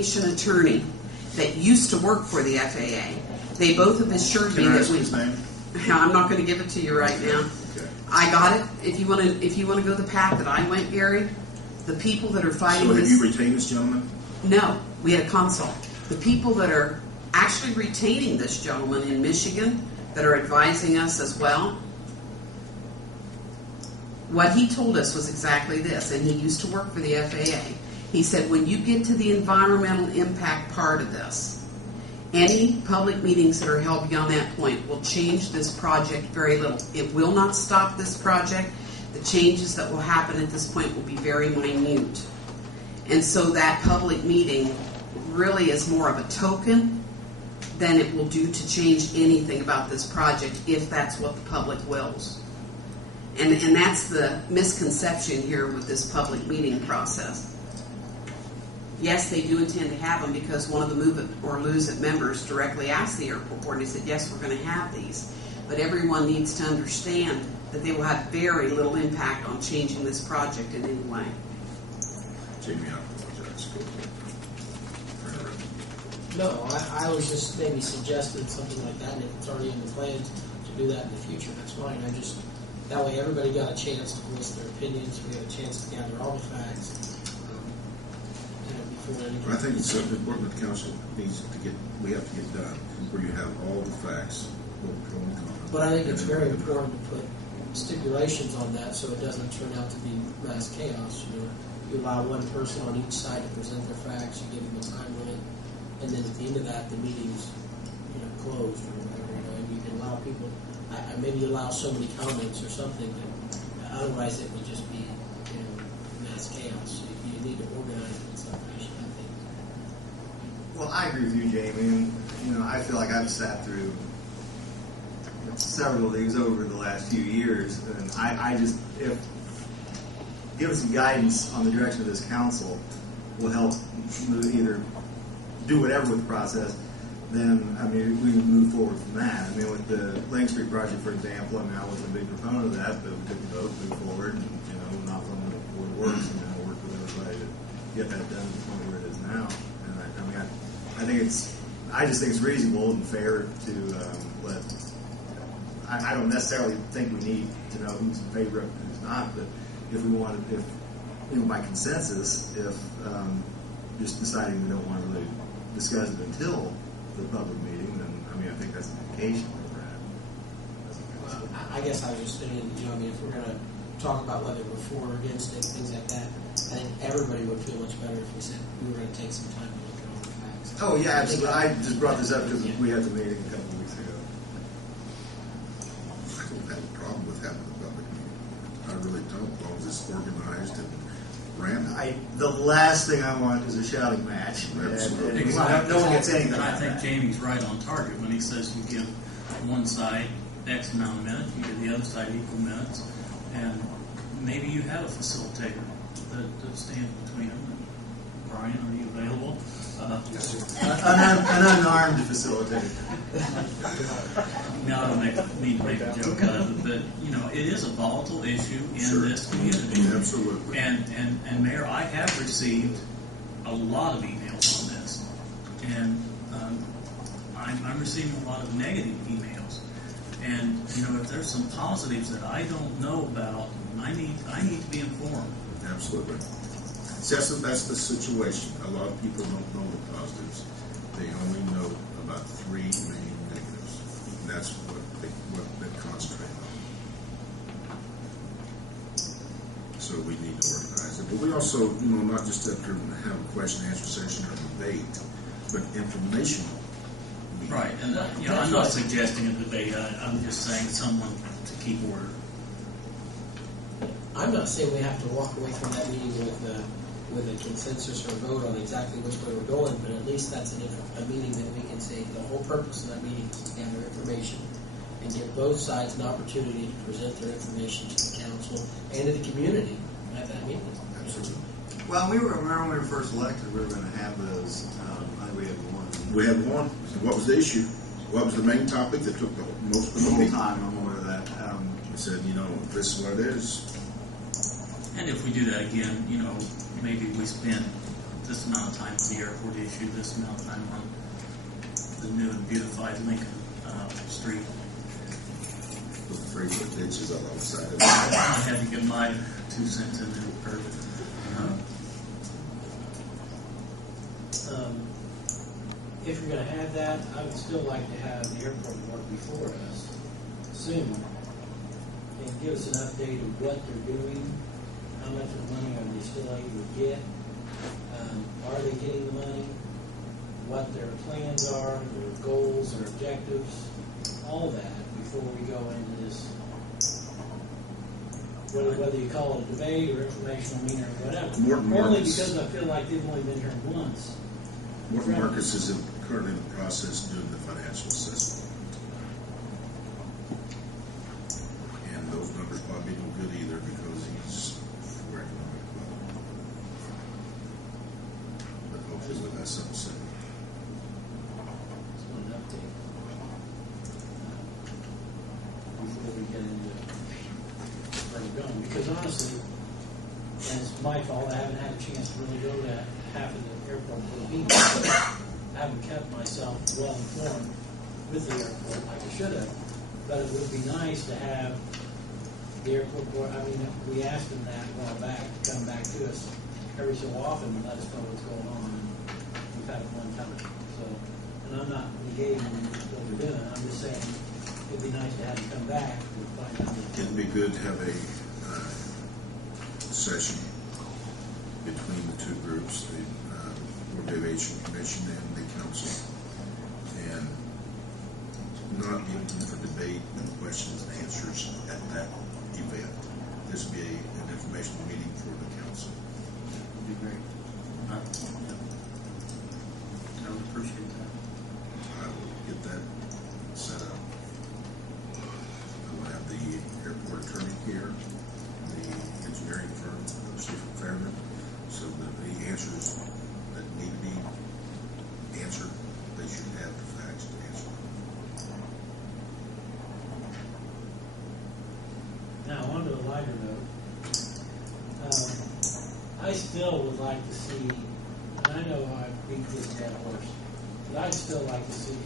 aviation attorney that used to work for the FAA. They both have assured me Can I that ask his name? I'm not going to give it to you right now. Okay. I got it. If you want to go the path that I went, Gary, the people that are fighting So have this. you retained this gentleman? No, we had a consult. The people that are actually retaining this gentleman in Michigan that are advising us as well, what he told us was exactly this, and he used to work for the FAA. He said, when you get to the environmental impact part of this, any public meetings that are held beyond that point will change this project very little. It will not stop this project. The changes that will happen at this point will be very minute. And so that public meeting really is more of a token than it will do to change anything about this project if that's what the public wills. And that's the misconception here with this public meeting process. Yes, they do intend to have them because one of the Move It or Lose It members directly asked the airport board and they said, yes, we're going to have these. But everyone needs to understand that they will have very little impact on changing this project in any way. Jamie, I apologize. No, I was just maybe suggesting something like that, and if it's already in the plans to do that in the future, that's fine. That way everybody got a chance to voice their opinions, we had a chance to gather all the facts. Before anything. I think it's something important that council needs to get, we have to get done, where you have all the facts, both pro and con. But I think it's very important to put stipulations on that so it doesn't turn out to be mass chaos. You allow one person on each side to present their facts, you give them a time limit, and then at the end of that, the meeting's closed or whatever. And you can allow people, maybe allow so many comments or something, but otherwise it would just be mass chaos. You need to organize it in some fashion, I think. Well, I agree with you, Jamie. And, I feel like I've sat through several of these over the last few years, and I just, if giving some guidance on the direction of this council will help either do whatever with the process, then, we move forward from that. With the Lane Street project, for example, I wasn't a big proponent of that, but we took the vote, move forward, and, knock on the works, and work with everybody to get that done to the point where it is now. And I just think it's reasonable and fair to let. I don't necessarily think we need to know who's in favor of it and who's not, but if we wanted, by consensus, if just deciding we don't want to really discuss it until the public meeting, then I think that's an indication where we're at. Well, I guess I was just thinking, if we're going to talk about whether we're for or against it, things like that, I think everybody would feel much better if we said we were going to take some time to look at all the facts. Oh yeah, absolutely. I just brought this up because we had the meeting a couple of weeks ago. I don't have a problem with having a public meeting. I really don't, as long as it's organized and ran. The last thing I want is a shouting match. Absolutely. No one gets anything. And I think Jamie's right on target when he says you give one side X amount of minutes, you give the other side equal minutes, and maybe you have a facilitator that stands between them. Brian, are you available? An unarmed facilitator. Now I don't mean to make a joke out of it, but it is a volatile issue in this community. Absolutely. And Mayor, I have received a lot of emails on this, and I'm receiving a lot of negative emails. And if there's some positives that I don't know about, I need to be informed. Absolutely. That's the situation. A lot of people don't know the positives. They only know about 3 main negatives. And that's what they concentrate on. So we need to organize it. But we also, not just have to have a question and answer session or debate, but informational. Right, and I'm not suggesting a debate. I'm just saying someone to keep order. I'm not saying we have to walk away from that meeting with a consensus or vote on exactly which way we're going, but at least that's a meeting that we can say the whole purpose of that meeting is to gather information and give both sides an opportunity to present their information to the council and to the community at that meeting. Absolutely. Well, remember when we were first elected, we were going to have those. I think we had one. We had one. What was the issue? What was the main topic that took the most of the whole meeting? time. I'm aware of that. We said, this is what it is. And if we do that again, maybe we spend this amount of time on the airport issue, this amount of time on the new and beautified Lincoln Street. With 3-foot ditches alongside of it. I had to get my 2 cents in there. If you're going to have that, I would still like to have the airport board before us soon and give us an update of what they're doing, how much of the money are they still able to get, are they getting the money, what their plans are, their goals, their objectives, all that before we go into this, whether you call it a debate or informational meeting or whatever. Morton Only Marcus. because I feel like they've only been here once. Morton Marcus is currently in the process of doing the financial assessment. And those numbers probably don't good either because he's for economic development. But hopefully we'll have something soon. Just want an update before we get into where we're going. Because honestly, and it's my fault, I haven't had a chance to really go to half of the airport board meetings. I haven't kept myself well informed with the airport like I should have. But it would be nice to have the airport board, I mean, we asked them that a while back to come back to us every so often and let us know what's going on. And we've had it one time. So, and I'm not negating what we're doing. I'm just saying it'd be nice to have them come back to find out. It'd be good to have a session between the two groups, the Board of Aviation Commission and the council, and not be open for debate and questions and answers at that event. This would be an informational meeting for the council. Would be great. Yeah. I would appreciate that. I will get that set up. I will have the airport attorney here, the engineering firm, Stephen Fairman, so that the answers that need to be answered, they should have the facts to answer them. Now, on to a lighter note. I still would like to see, and I know I beat this dead horse, but I'd still like to see